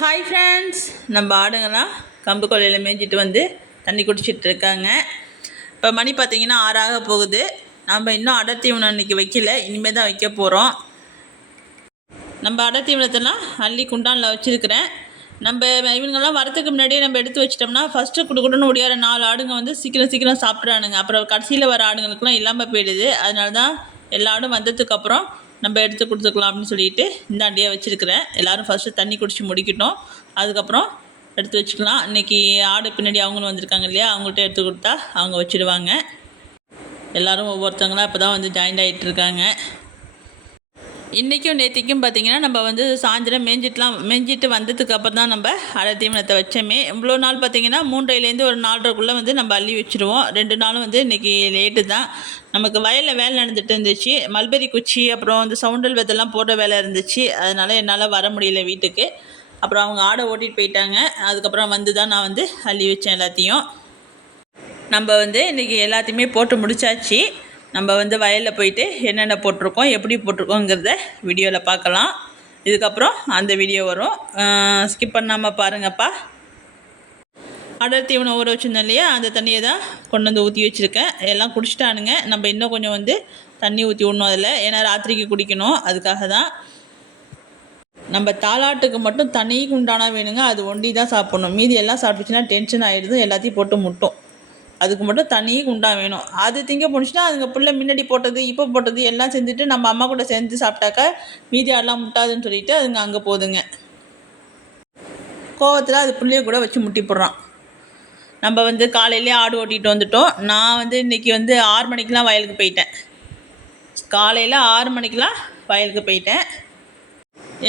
Hi friends, நம்ம ஆடுங்கள்லாம் கம்பு கொல்லையில் மேய்ஞ்சிட்டு வந்து தண்ணி குடிச்சிட்டு இருக்காங்க. இப்போ மணி பார்த்திங்கன்னா 6 போகுது. நம்ம இன்னும் அடர் தீவனம் இன்றைக்கி வைக்கல, இனிமேல் தான் வைக்க போகிறோம். நம்ம அடர் தீவனத்தெல்லாம் அள்ளி குண்டானில் வச்சுருக்கிறேன். நம்ம இவங்கெல்லாம் வரத்துக்கு முன்னாடியே நம்ம எடுத்து வச்சிட்டோம்னா ஃபஸ்ட்டு குடுக்குன்னு முடியாத 4 ஆடுங்க வந்து சீக்கிரம் சாப்பிட்றானுங்க. அப்புறம் கடைசியில் வர ஆடுங்களுக்குலாம் இல்லாமல் போயிடுது. அதனால தான் எல்லா ஆடும் வந்ததுக்கப்புறம் நம்ம எடுத்து கொடுத்துக்கலாம் அப்படின்னு சொல்லிட்டு இந்தாண்டியே வச்சுருக்கிறேன். எல்லோரும் ஃபஸ்ட்டு தண்ணி குடிச்சு முடிக்கட்டும், அதுக்கப்புறம் எடுத்து வச்சுக்கலாம். இன்றைக்கி ஆடு பின்னாடி அவங்களும் வந்திருக்காங்க இல்லையா, அவங்கள்ட்ட எடுத்து கொடுத்தா அவங்க வச்சுடுவாங்க. எல்லோரும் ஒவ்வொருத்தவங்களாம் இப்போ தான் வந்து ஜாயின்ட் ஆகிட்டுருக்காங்க. இன்றைக்கும் நேற்றுக்கும் பார்த்திங்கன்னா நம்ம வந்து சாயந்தரம் மேய்ஞ்சிட்டு வந்ததுக்கு அப்புறம் தான் நம்ம அடர் தீவனத்தை வச்சோமே. இவ்வளோ நாள் பார்த்திங்கன்னா 3:30லேருந்து ஒரு 4:30க்குள்ளே வந்து நம்ம அள்ளி வச்சுருவோம். 2 நாளும் வந்து இன்றைக்கி லேட்டு தான். நமக்கு வயலில் வேலை நடந்துகிட்டு இருந்துச்சு. மல்பெரி குச்சி அப்புறம் வந்து சவுண்டல் வெதெல்லாம் போடுற வேலை இருந்துச்சு. அதனால் என்னால் வர முடியல வீட்டுக்கு. அப்புறம் அவங்க ஆடை ஓட்டிகிட்டு போயிட்டாங்க. அதுக்கப்புறம் வந்து தான் நான் வந்து அள்ளி வச்சேன் எல்லாத்தையும். நம்ம வந்து இன்றைக்கி எல்லாத்தையுமே போட்டு முடித்தாச்சு. நம்ம வந்து வயலில் போயிட்டு என்னென்ன போட்டிருக்கோம், எப்படி போட்டிருக்கோங்கிறத வீடியோவில் பார்க்கலாம். இதுக்கப்புறம் அந்த வீடியோ வரும், ஸ்கிப் பண்ணாமல் பாருங்கப்பா. அடர் தீவனம் ஊற வச்சுருந்தோம் இல்லையா, அந்த தண்ணியை தான் கொண்டு வந்து ஊற்றி வச்சுருக்கேன். எல்லாம் குடிச்சிட்டானுங்க. நம்ம இன்னும் கொஞ்சம் வந்து தண்ணி ஊற்றி விடணும் அதில், ஏன்னா ராத்திரிக்கு குடிக்கணும். அதுக்காக தான். நம்ம தாலாட்டுக்கு மட்டும் தண்ணிக்கு உண்டானா வேணுங்க, அது ஒண்டி தான் சாப்பிட்ணும். மீதி எல்லாம் சாப்பிட்டுச்சுன்னா டென்ஷன் ஆகிடுது, எல்லாத்தையும் போட்டு முட்டும். அதுக்கு மட்டும் தண்ணியும் குண்டா வேணும். அது திங்க போணுச்சுன்னா அதுங்க பிள்ளை முன்னாடி போட்டது இப்போ போட்டது எல்லாம் செஞ்சுட்டு நம்ம அம்மா கூட சேர்ந்து சாப்பிட்டாக்கா மீதி ஆடெலாம் முட்டாதுன்னு சொல்லிட்டு அதுங்க அங்கே போதுங்க. கோவத்தில் அது பிள்ளைய கூட வச்சு முட்டி போடுறான். நம்ம வந்து காலையிலே ஆடு ஓட்டிகிட்டு வந்துட்டோம். நான் வந்து இன்றைக்கி வந்து 6 மணிக்கெலாம் வயலுக்கு போயிட்டேன். காலையில் 6 மணிக்கெலாம் வயலுக்கு போயிட்டேன்.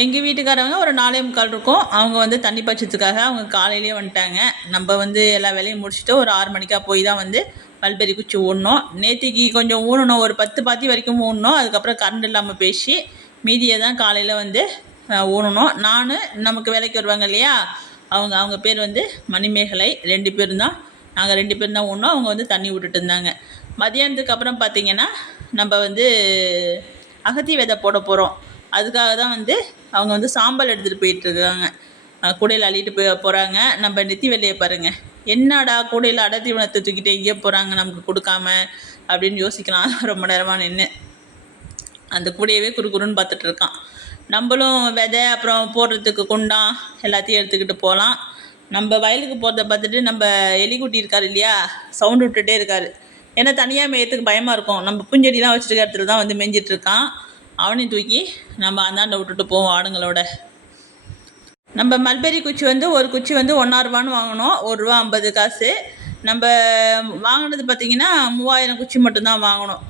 எங்கள் வீட்டுக்காரவங்க ஒரு 4:45 இருக்கும். அவங்க வந்து தண்ணி பாய்ச்சத்துக்காக அவங்க காலையிலேயே வந்துட்டாங்க. நம்ம வந்து எல்லா வேலையும் முடிச்சுட்டு ஒரு 6 மணிக்காக போய் தான் வந்து மல்பெரி குச்சி ஊனோம். நேற்றுக்கு கொஞ்சம் ஊனணும், ஒரு 10 பாத்தி வரைக்கும் ஊனணும். அதுக்கப்புறம் கரண்ட் இல்லாமல் பேசி மீதியை தான் காலையில் வந்து ஊனணும். நான் நமக்கு வேலைக்கு வருவாங்க இல்லையா, அவங்க பேர் வந்து மணிமேகலை. 2 பேரும் தான், நாங்கள் 2 பேரும் தான் ஊனோம். அவங்க வந்து தண்ணி விட்டுட்டு இருந்தாங்க. மதியானத்துக்கு அப்புறம் பார்த்திங்கன்னா நம்ம வந்து அகத்தி விதை போட போகிறோம். அதுக்காக தான் வந்து அவங்க வந்து சாம்பல் எடுத்துகிட்டு போயிட்டுருக்காங்க. கூடையில் அள்ளிட்டு போகிறாங்க. நம்ம நெத்தி வெள்ளையை பாருங்கள், என்னடா கூடையில் அடர் தீவனத்தை தூக்கிட்டு எங்கேயோ போகிறாங்க நமக்கு கொடுக்காம அப்படின்னு யோசிக்கலாம். ரொம்ப நேரமாக நின்று அந்த கூடையவே குறுக்குறுன்னு பார்த்துட்ருக்கான். நம்மளும் விதை அப்புறம் போடுறதுக்கு குண்டான் எல்லாத்தையும் எடுத்துக்கிட்டு போகலாம். நம்ம வயலுக்கு போகிறத பார்த்துட்டு நம்ம எலிக்குட்டி இருக்கார் இல்லையா, சவுண்டு விட்டுட்டே இருக்கார். ஏன்னா தனியாக மேயத்துக்கு பயமாக இருக்கும். நம்ம பூஞ்செடிலாம் வச்சுருக்க இடத்துல தான் வந்து மேய்ஞ்சிட்ருக்கான். அவனையும் தூக்கி நம்ம அந்தாண்ட விட்டுட்டு போவோம் ஆடுங்களோட. நம்ம மல்பெரி குச்சி வந்து ஒரு குச்சி வந்து 1 ரூபான்னு வாங்கினோம், ₹1.50. நம்ம வாங்கினது பார்த்திங்கன்னா 3000 குச்சி மட்டும்தான் வாங்கினோம்.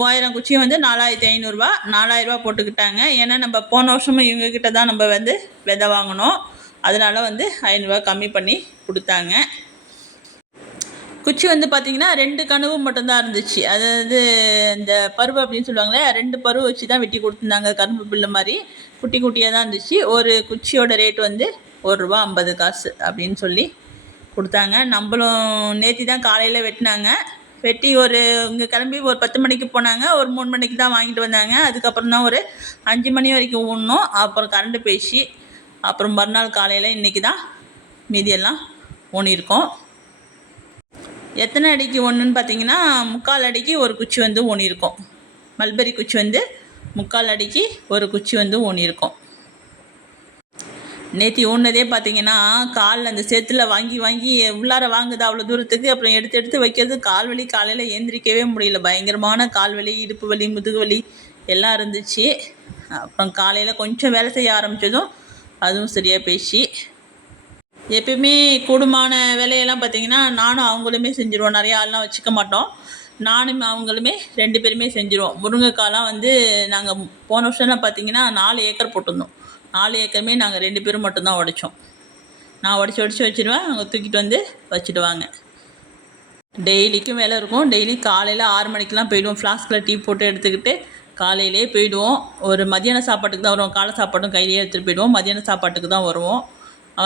3000 குச்சி வந்து 4500 4000 போட்டுக்கிட்டாங்க. ஏன்னா நம்ம போன வருஷமும் இவங்கக்கிட்ட தான் நம்ம வந்து விதை வாங்கினோம். அதனால் வந்து 500 கம்மி பண்ணி கொடுத்தாங்க. குச்சி வந்து பார்த்திங்கன்னா 2 கனவு மட்டும்தான் இருந்துச்சு. அதாவது இந்த பருவு அப்படின்னு சொல்லுவாங்களே, 2 பருவு வச்சு தான் வெட்டி கொடுத்துருந்தாங்க. கரும்பு பில்லு மாதிரி குட்டி குட்டியாக தான் இருந்துச்சு. ஒரு குச்சியோட ரேட் வந்து ₹1.50 அப்படின்னு சொல்லி கொடுத்தாங்க. நம்மளும் நேற்று தான் காலையில் வெட்டினாங்க. வெட்டி இங்கே கிளம்பி ஒரு 10 மணிக்கு போனாங்க. ஒரு 3 மணிக்கு தான் வாங்கிட்டு வந்தாங்க. அதுக்கப்புறம் தான் ஒரு 5 மணி வரைக்கும் ஊனோம். அப்புறம் கரண்ட் பேசி அப்புறம் மறுநாள் காலையில் இன்றைக்கி தான் மீதியெல்லாம் ஊனியிருக்கோம். எத்தனை அடிக்கு ஒன்றுன்னு பார்த்தீங்கன்னா 3/4 அடிக்கு ஒரு குச்சி வந்து ஊனியிருக்கோம். மல்பெரி குச்சி வந்து 3/4 அடிக்கு ஒரு குச்சி வந்து ஊனியிருக்கோம். நேற்று ஊனதே பார்த்திங்கன்னா காலில் அந்த சேத்துல வாங்கி உள்ளார வாங்குது அவ்வளோ தூரத்துக்கு. அப்புறம் எடுத்து வைக்கிறது கால் வலி. காலையில் ஏந்திரிக்கவே முடியல. பயங்கரமான கால் வலி, இடுப்பு வலி, முதுகு வலி எல்லாம் இருந்துச்சு. அப்புறம் காலையில் கொஞ்சம் வேலை செய்ய ஆரம்பித்ததும் அதுவும் சரியாக பேசி எப்பயுமே கூடுமான வேலையெல்லாம் பார்த்திங்கன்னா நானும் அவங்களுமே செஞ்சுருவோம். நிறையா ஆள்லாம் வச்சுக்க மாட்டோம். நானும் அவங்களுமே 2 பேருமே செஞ்சுருவோம். முருங்கைக்காலாம் வந்து நாங்கள் போன வருஷம்லாம் பார்த்திங்கன்னா 4 ஏக்கர் போட்டிருந்தோம். 4 ஏக்கருமே நாங்கள் 2 பேரும் மட்டும்தான் உடைச்சோம். நான் உடச்சி வச்சுருவேன், அவங்க தூக்கிட்டு வந்து வச்சுடுவாங்க. டெய்லிக்கும் வேலை இருக்கும். டெய்லி காலையில் 6 மணிக்கெலாம் போயிடுவோம். ஃப்ளாஸ்கில் டீ போட்டு எடுத்துக்கிட்டு காலையிலே போயிடுவோம். ஒரு மதியான சாப்பாட்டுக்கு தான் வருவோம். காலை சாப்பாடும் கையிலே எடுத்துகிட்டு போயிடுவோம். மதியான சாப்பாட்டுக்கு தான் வருவோம்.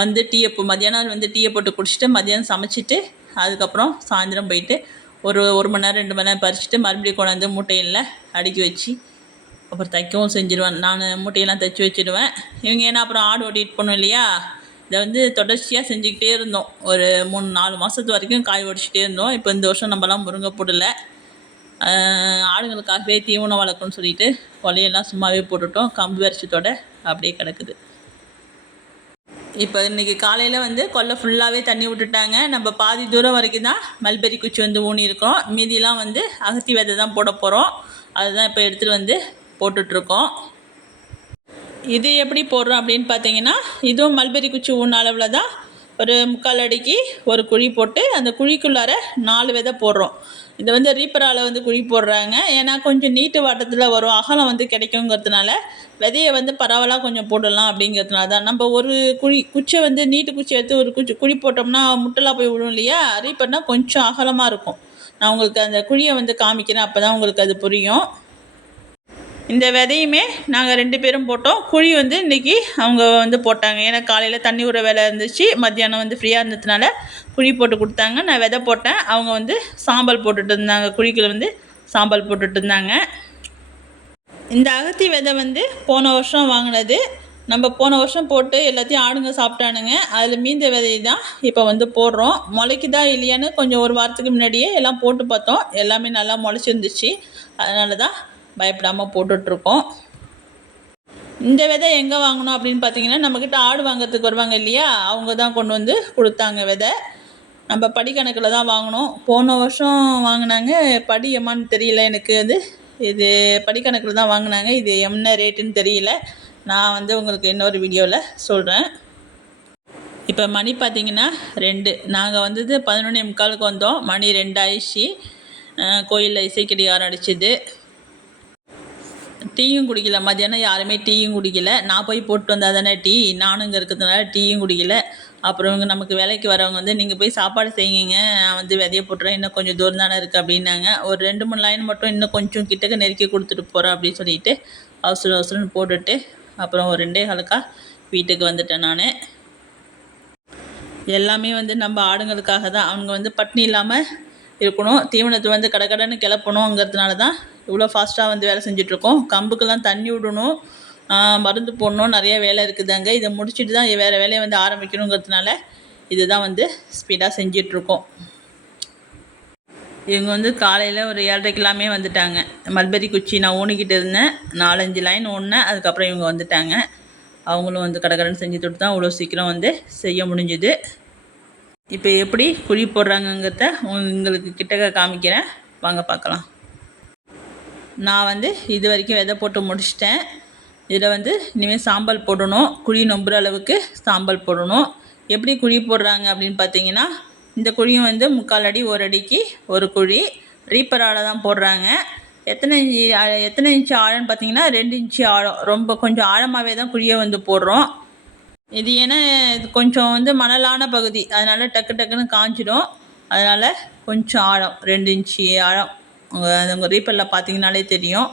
வந்து மதியானம் வந்து டீயை போட்டு குடிச்சிட்டு மதியானம் சமைச்சிட்டு அதுக்கப்புறம் சாயந்தரம் போயிட்டு ஒரு மணி நேரம் 2 மணி நேரம் பறிச்சுட்டு மறுபடியும் கொண்டாந்து மூட்டையில் அடுக்கி வச்சு அப்புறம் தைக்கவும் செஞ்சுருவேன். நான் மூட்டையெல்லாம் தைச்சி வச்சுடுவேன். இவங்க ஏன்னா அப்புறம் ஆடு ஓட்டிகிட்டு போகணும் இல்லையா, இதை வந்து தொடர்ச்சியாக செஞ்சுக்கிட்டே இருந்தோம். ஒரு 3-4 மாதத்து வரைக்கும் காய் உடச்சிட்டே இருந்தோம். இப்போ இந்த வருஷம் நம்மலாம் முருங்கை போடல. ஆடுங்களுக்காகவே தீவனம் வளர்க்கணும்னு சொல்லிட்டு கொலையெல்லாம் சும்மாவே போட்டுட்டோம். கம்பு வரிசத்தோட அப்படியே கிடக்குது. இப்போ இன்றைக்கி காலையில் வந்து கொல்லை ஃபுல்லாகவே தண்ணி விட்டுட்டாங்க. நம்ம பாதி தூரம் வரைக்கும் தான் மல்பெரி குச்சி வந்து ஊனியிருக்கோம். மீதிலாம் வந்து அகத்தி விதை தான் போட போகிறோம். அதுதான் இப்போ எடுத்துகிட்டு வந்து போட்டுட்ருக்கோம். இது எப்படி போடுறோம் அப்படின்னு பார்த்தீங்கன்னா, இதுவும் மல்பெரி குச்சி ஊன அளவில் தான் ஒரு 3/4 அடிக்கு ஒரு குழி போட்டு அந்த குழிக்குள்ளார 4 விதை போடுறோம். இதை வந்து ரீப்பரால் வந்து குழி போடுறாங்க. ஏன்னா கொஞ்சம் நீட்டு வாட்டத்தில் வரும், அகலம் வந்து கிடைக்குங்கிறதுனால விதையை வந்து பரவலாக கொஞ்சம் போடலாம் அப்படிங்கிறதுனால தான். நம்ம ஒரு குச்சை வந்து நீட்டு குச்சி எடுத்து ஒரு குழி போட்டோம்னா முட்டெல்லாம் போய் விடும் இல்லையா? ரீப்பர்னால் கொஞ்சம் அகலமாக இருக்கும். நான் உங்களுக்கு அந்த குழியை வந்து காமிக்கிறேன், அப்போ தான் உங்களுக்கு அது புரியும். இந்த விதையுமே நாங்கள் 2 பேரும் போட்டோம். குழி வந்து இன்றைக்கி அவங்க வந்து போட்டாங்க. ஏன்னா காலையில் தண்ணி விடுற வேலை இருந்துச்சு, மத்தியானம் வந்து ஃப்ரீயாக இருந்ததுனால குழி போட்டு கொடுத்தாங்க. நான் விதை போட்டேன், அவங்க வந்து சாம்பல் போட்டுட்டு இருந்தாங்க. குழிக்குள்ள வந்து சாம்பல் போட்டுட்டு இருந்தாங்க. இந்த அகத்தி விதை வந்து போன வருஷம் வாங்கினது. நம்ம போன வருஷம் போட்டு எல்லாத்தையும் ஆடுங்க சாப்பிட்டானுங்க. அதில் மீந்த விதை தான் இப்போ வந்து போடுறோம். முளைக்குதா இல்லையான்னு கொஞ்சம் ஒரு வாரத்துக்கு முன்னாடியே எல்லாம் போட்டு பார்த்தோம். எல்லாமே நல்லா முளைச்சிருந்துச்சு. அதனால தான் பயப்படாமல் போட்டுட்ருக்கோம். இந்த விதை எங்கே வாங்கினோம் அப்படின்னு பார்த்தீங்கன்னா, நம்மக்கிட்ட ஆடு வாங்கிறதுக்கு வருவாங்க இல்லையா, அவங்க தான் கொண்டு வந்து கொடுத்தாங்க விதை. நம்ம படிக்கணக்கில் தான் வாங்கினோம். போன வருஷம் வாங்கினாங்க, படி எம்மான்னு தெரியல எனக்கு. அது இது படிக்கணக்கில் தான் வாங்கினாங்க. இது என்ன ரேட்டுன்னு தெரியல. நான் வந்து உங்களுக்கு இன்னொரு வீடியோவில் சொல்கிறேன். இப்போ மணி பார்த்திங்கன்னா 2. நாங்கள் வந்தது 11:45 வந்தோம். மணி 2 ஆயிடுச்சு. கோயிலில் இசைக்கடிகாரம் அடிச்சுது. டீயும் குடிக்கல. மத்தியானம் யாருமே டீயும் குடிக்கல. நான் போய் போட்டு வந்தால் தானே டீ. நானும் இங்கே இருக்கிறதுனால டீயும் குடிக்கல. அப்புறம் இவங்க நமக்கு வேலைக்கு வரவங்க வந்து நீங்கள் போய் சாப்பாடு செய்யுங்க, நான் வந்து விதைய போட்டுறேன், இன்னும் கொஞ்சம் தூரம் தானே இருக்குது அப்படின்னாங்க. ஒரு 2-3 லைன் மட்டும் இன்னும் கொஞ்சம் கிட்டக்க நெருக்கி கொடுத்துட்டு போகிறேன் அப்படின்னு சொல்லிட்டு அவசரம்னு போட்டுட்டு அப்புறம் ஒரு 2:15 வீட்டுக்கு வந்துட்டேன் நான். எல்லாமே வந்து நம்ம ஆடுங்களுக்காக தான். அவங்க வந்து பட்னி இல்லாமல் இருக்கணும், தீவனத்தை வந்து கடன்னு கிளப்பணுங்கிறதுனால தான் இவ்வளோ ஃபாஸ்ட்டாக வந்து வேலை செஞ்சிட்ருக்கோம். கம்புக்கெல்லாம் தண்ணி விடணும், மருந்து போடணும், நிறைய வேலை இருக்குதாங்க. இதை முடிச்சுட்டு தான் வேறு வேலையை வந்து ஆரம்பிக்கணுங்கிறதுனால இது தான் வந்து ஸ்பீடாக செஞ்சிட்ருக்கோம். இவங்க வந்து காலையில் ஒரு 7:30 வந்துட்டாங்க. மல்பெரி குச்சி நான் ஊனிக்கிட்டு இருந்தேன், 4-5 லைன் ஊனினேன். அதுக்கப்புறம் இவங்க வந்துட்டாங்க. அவங்களும் வந்து கடன்னு செஞ்சு தொட்டு தான் இவ்வளோ சீக்கிரம் வந்து செய்ய முடிஞ்சுது. இப்போ எப்படி குழி போடுறாங்கங்கிறத உங்களுக்கு கிட்டக்க காமிக்கிறேன், வாங்க பார்க்கலாம். நான் வந்து இது வரைக்கும் விதை போட்டு முடிச்சிட்டேன். இதில் வந்து இனிமேல் சாம்பல் போடணும். குழி நொம்புற அளவுக்கு சாம்பல் போடணும். எப்படி குழி போடுறாங்க அப்படின்னு பார்த்தீங்கன்னா, இந்த குழியும் வந்து 3/4 அடி 1 அடிக்கு ஒரு குழி ரீப்பரால் தான் போடுறாங்க. எத்தனை இன்ச்சு ஆழம்னு பார்த்தீங்கன்னா 2 இன்ச்சு ஆழம். ரொம்ப கொஞ்சம் ஆழமாகவே தான் குழியை வந்து போடுறோம். இது ஏன்னா இது கொஞ்சம் வந்து மணலான பகுதி, அதனால் டக்குன்னு காஞ்சிடும். அதனால் கொஞ்சம் ஆழம், 2 இன்ச்சு ஆழம். உங்கள் ரீப்பரில் பார்த்தீங்கனாலே தெரியும்.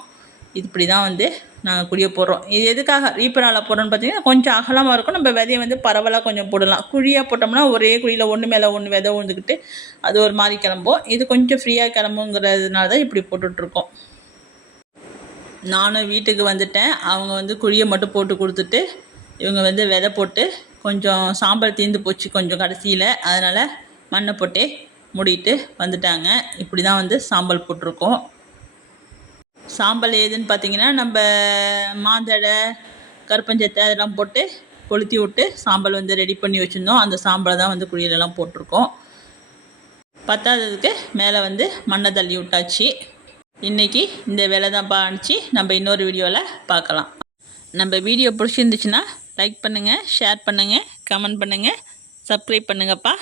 இது இப்படி தான் வந்து நாங்கள் குழியை போடுறோம். இது எதுக்காக ரீப்பரால் போடுறோன்னு பார்த்தீங்கன்னா, கொஞ்சம் அகலமாக இருக்கும். நம்ம விதையை வந்து பரவலாக கொஞ்சம் போடலாம். குழியாக போட்டோம்னா ஒரே குழியில் ஒன்று மேலே ஒன்று விதை விழுந்துக்கிட்டு அது ஒரு மாதிரி கிளம்பும். இது கொஞ்சம் ஃப்ரீயாக கிளம்புங்கிறதுனால தான் இப்படி போட்டுட்ருக்கோம். நானும் வீட்டுக்கு வந்துட்டேன். அவங்க வந்து குழியை மட்டும் போட்டு கொடுத்துட்டு இவங்க வந்து விதை போட்டு கொஞ்சம் சாம்பல் தீர்ந்து போச்சு கொஞ்சம் கடைசியில், அதனால் மண்ணை போட்டே மூடிட்டு வந்துட்டாங்க. இப்படி தான் வந்து சாம்பல் போட்டிருக்கோம். சாம்பல் ஏதுன்னு பார்த்தீங்கன்னா, நம்ம மாந்தடை, கருப்பஞ்சத்தை அதெல்லாம் போட்டு கொளுத்தி விட்டு சாம்பல் வந்து ரெடி பண்ணி வச்சுருந்தோம். அந்த சாம்பலை தான் வந்து குழியிலலாம் போட்டிருக்கோம். பத்தாததுக்கு மேலே வந்து மண்ணை தள்ளி விட்டாச்சு. இன்றைக்கி இந்த வேலை தான் ஆணிச்சு. நம்ம இன்னொரு வீடியோவில் பார்க்கலாம். நம்ம வீடியோ பிடிச்சிருந்துச்சுன்னா லைக் பண்ணுங்கள், ஷேர் பண்ணுங்கள், கமெண்ட் பண்ணுங்கள், சப்ஸ்கிரைப் பண்ணுங்கப்பா.